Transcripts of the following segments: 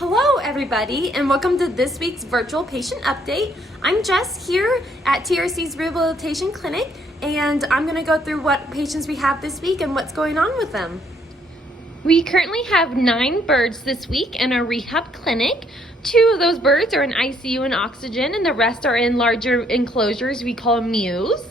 Hello everybody, and welcome to this week's virtual patient update. I'm Jess here at TRC's Rehabilitation Clinic, and I'm going to go through what patients we have this week and what's going on with them. We currently have 9 birds this week in our rehab clinic. 2 of those birds are in ICU and oxygen, and the rest are in larger enclosures we call Muse.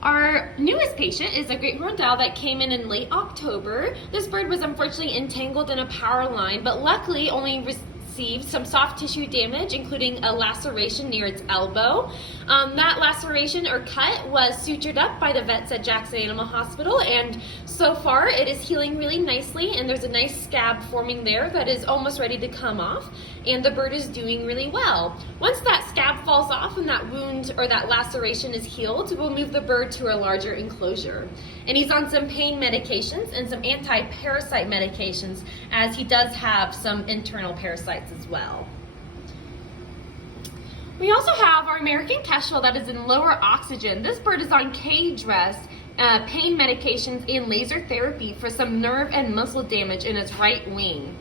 Our newest patient is a great horned owl that came in late October. This bird was unfortunately entangled in a power line, but luckily only received some soft tissue damage, including a laceration near its elbow. That laceration or cut was sutured up by the vets at Jackson Animal Hospital, and so far it is healing really nicely, and there's a nice scab forming there that is almost ready to come off, and the bird is doing really well. Once that scab falls off and that wound or that laceration is healed, we'll move the bird to a larger enclosure. And he's on some pain medications and some anti-parasite medications, as he does have some internal parasites as well. We also have our American kestrel that is in lower oxygen. This bird is on cage rest, pain medications, and laser therapy for some nerve and muscle damage in its right wing.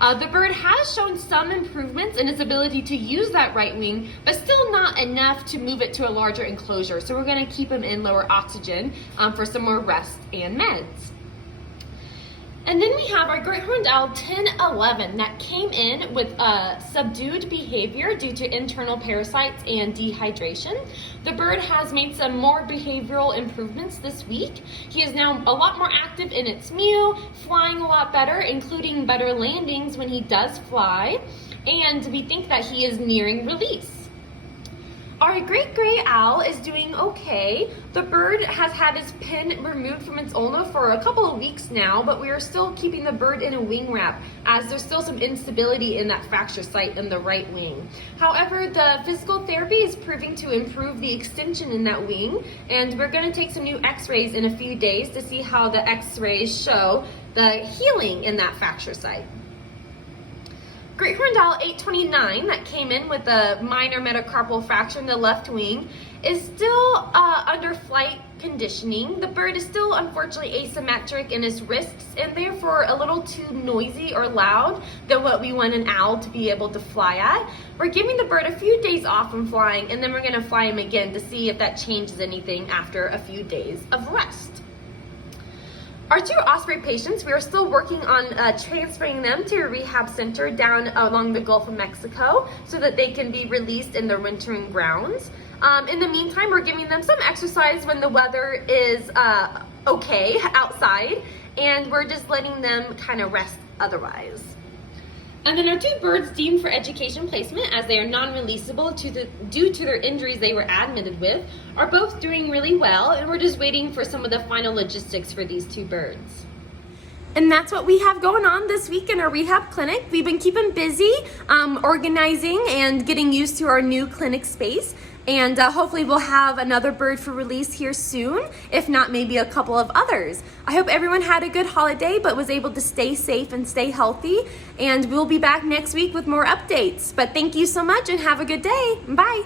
The bird has shown some improvements in its ability to use that right wing, but still not enough to move it to a larger enclosure. So we're going to keep him in lower oxygen for some more rest and meds. And then we have our great horned owl 1011 that came in with subdued behavior due to internal parasites and dehydration. The bird has made some more behavioral improvements this week. He is now a lot more active in its mew, flying a lot better, including better landings when he does fly, and we think that he is nearing release. Our great gray owl is doing okay. The bird has had its pin removed from its ulna for a couple of weeks now, but we are still keeping the bird in a wing wrap as there's still some instability in that fracture site in the right wing. However, the physical therapy is proving to improve the extension in that wing, and we're going to take some new x-rays in a few days to see how the x-rays show the healing in that fracture site. Great horned owl 829 that came in with a minor metacarpal fracture in the left wing is still under flight conditioning. The bird is still unfortunately asymmetric in its wrists and therefore a little too noisy or loud than what we want an owl to be able to fly at. We're giving the bird a few days off from flying, and then we're going to fly him again to see if that changes anything after a few days of rest. Our 2 Osprey patients, we are still working on transferring them to a rehab center down along the Gulf of Mexico so that they can be released in their wintering grounds. In the meantime, we're giving them some exercise when the weather is okay outside, and we're just letting them kind of rest otherwise. And then our 2 birds deemed for education placement, as they are non-releasable due to their injuries they were admitted with, are both doing really well, and we're just waiting for some of the final logistics for these 2 birds. And that's what we have going on this week in our rehab clinic. We've been keeping busy, organizing and getting used to our new clinic space. And hopefully we'll have another bird for release here soon, if not maybe a couple of others. I hope everyone had a good holiday but was able to stay safe and stay healthy. And we'll be back next week with more updates. But thank you so much and have a good day. Bye.